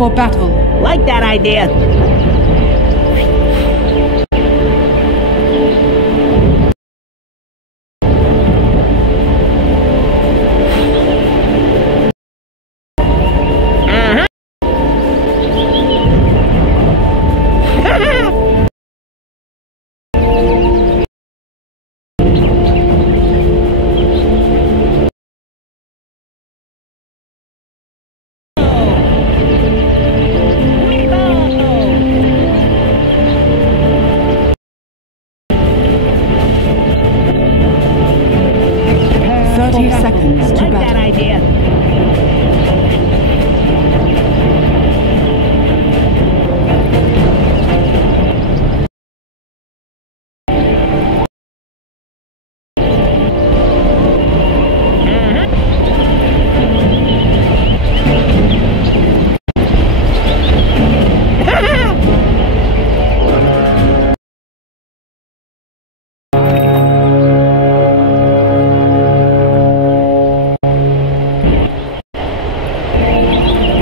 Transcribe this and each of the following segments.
for battle. Like that idea. Seconds to Like that battle. idea.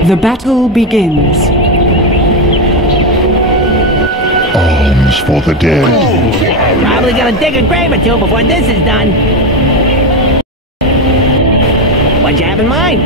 The battle begins. Arms for the dead. Probably gonna dig a grave or two before this is done. What you have in mind?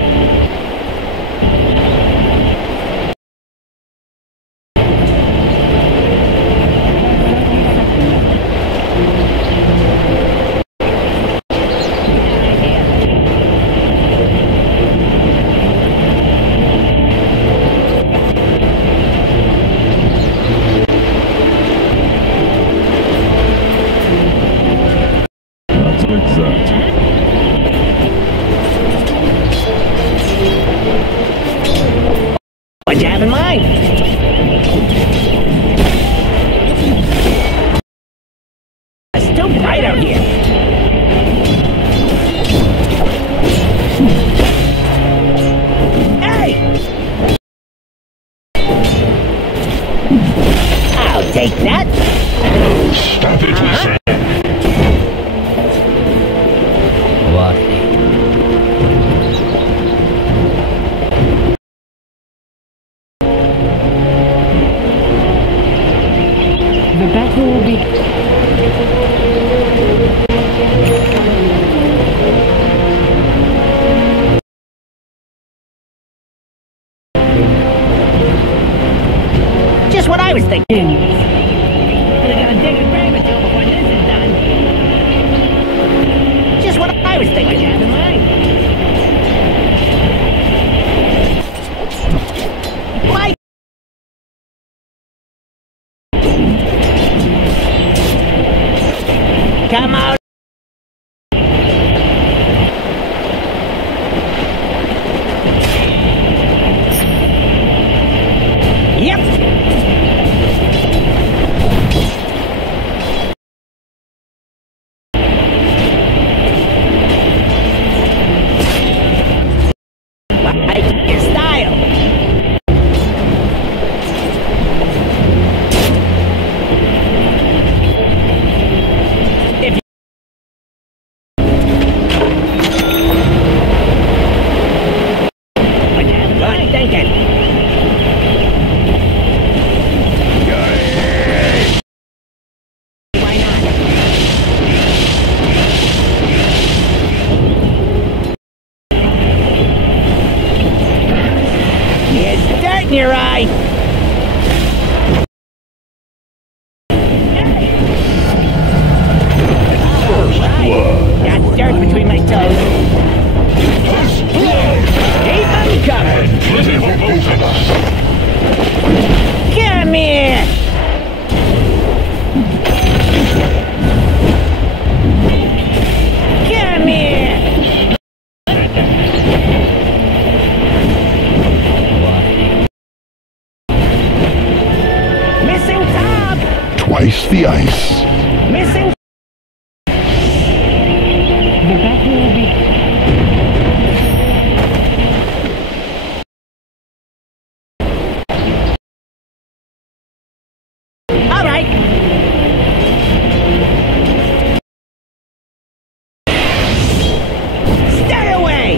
What you have in mind? It's too bright out here. Hey! I'll take that. Stop it, we say. What? The battle begins. Just what I was thinking. They're gonna dig a grave or two before this is done. Just what I was thinking. What you have in mind? Mike! Come out! Yep! Like your style! If you what you have good thinking. Why not? There's dirt in your eye. Got dirt between my toes. Keep them covered. Plenty for both of us. Come here. Come here. Missing top. Twice the ice. Missing. The battle begins. All right. Stay away.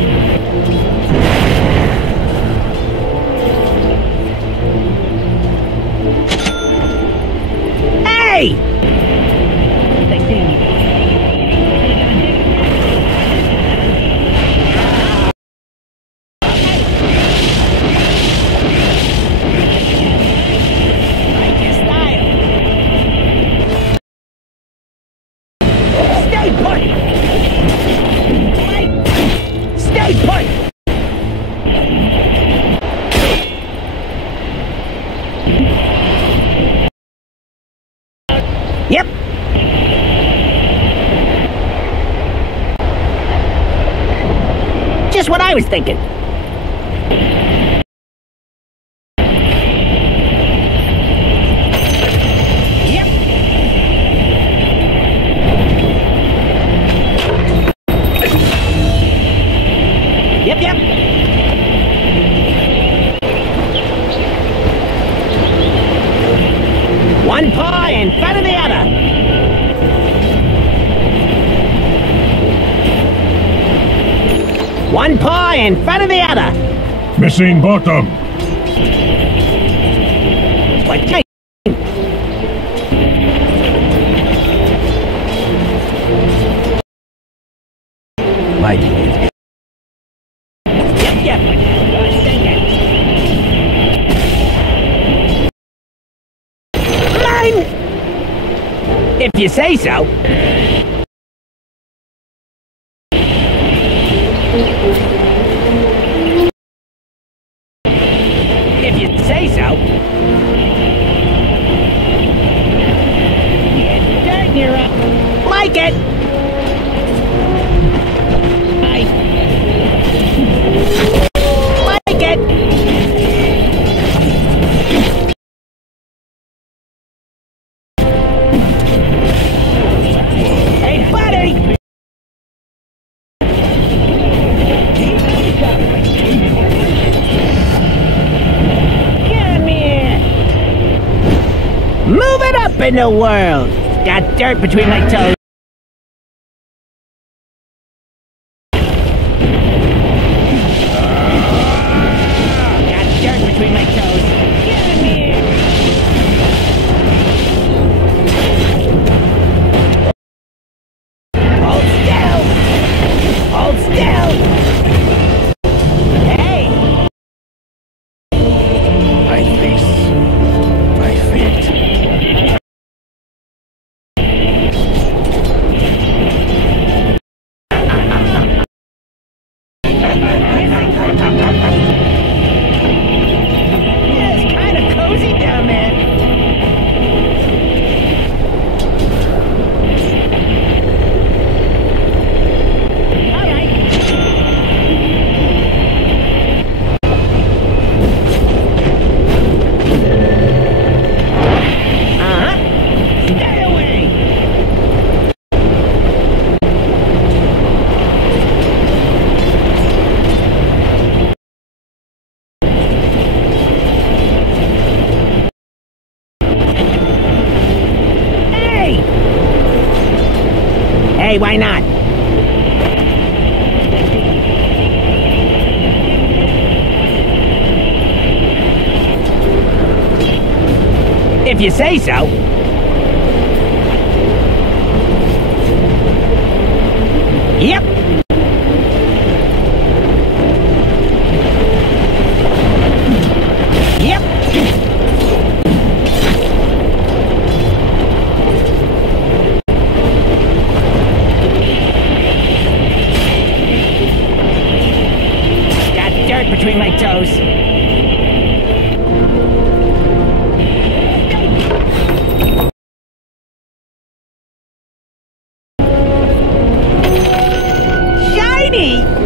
I was thinking. Yep. Yep, yep. One paw in front of the other. One paw in front of the other. Missing bottom. What? Why do you? Yep, yep. Gosh, dang it. Mine! If you say so. If you say so. It's dirt, you're up. Like it. Like it. Hey, buddy. Come here. Move it up in the world. Got dirt between my toes. Got dirt between my toes. Come here. Hold still. Hold still. Hey. My face. My fate. Yeah, it's kind of cozy down there. All right. Uh-huh. Stay away. Hey! Hey, why not? If you say so. Yep. Yep. Got dirt between my toes. Shiny!